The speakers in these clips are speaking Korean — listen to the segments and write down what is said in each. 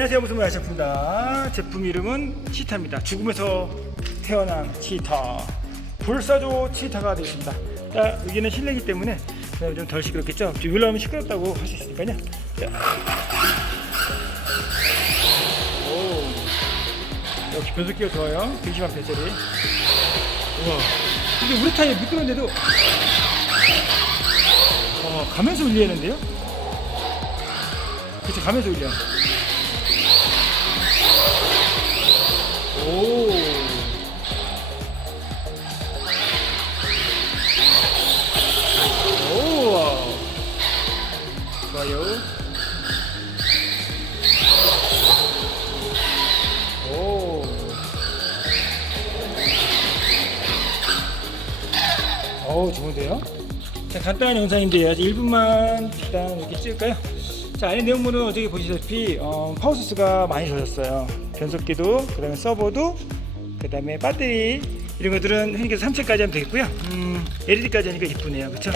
안녕하세요. 무슨 말 제품입니다? 제품 이름은 치타입니다. 죽음에서 태어난 치타. 불사조 치타가 되겠습니다. 자 여기는 실내이기 때문에 좀 덜 시끄럽겠죠? 좀 올라오면 시끄럽다고 할 수 있으니까요. 자. 오. 역시 변속기가 좋아요. 근심한 배터리. 우와. 이게 타이어 미끄러운데도. 어, 가면서 울리는데요? 그쵸 가면서 울려 좋아요. 오. 어우, 좋은데요? 자, 간단한 영상인데요. 1분만 일단 이렇게 찍을까요? 자, 안에 내용물은 어떻게 보시다시피 어, 파워소스가 많이 들어졌어요. 변속기도, 그 다음에 서버도, 그 다음에 배터리 이런 것들은 흔히 3층까지 하면 되겠고요. 음, LED까지 하니까 이쁘네요. 그쵸?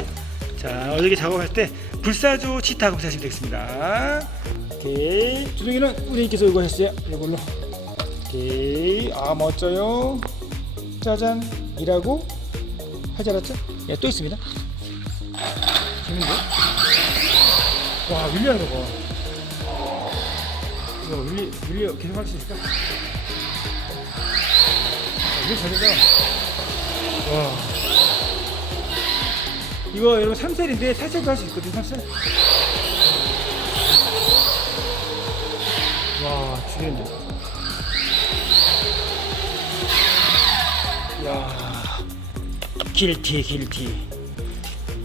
자, 어저께 작업할 때 불사조 치타 검사하시면 되겠습니다. 오케이. 주둥이는 우리님께서 이거 했어요. 이걸로. 오케이. 아, 멋져요. 짜잔. 이라고 하지 않았죠? 예, 또 있습니다. 재밌는데? 와, 윌리하는 거 봐. 이거 윌리, 윌리 계속 할 수 있을까? 이거 잘된다. 와. 이거 여러분 3셀인데 4셀도 할 수 있거든, 3셀. 와, 죽이는데. 야 길티, 길티.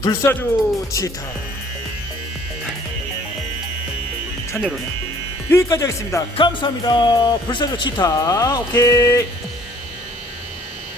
불사조 치타. 찬내로네. 여기까지 하겠습니다. 감사합니다. 불사조 치타. 오케이.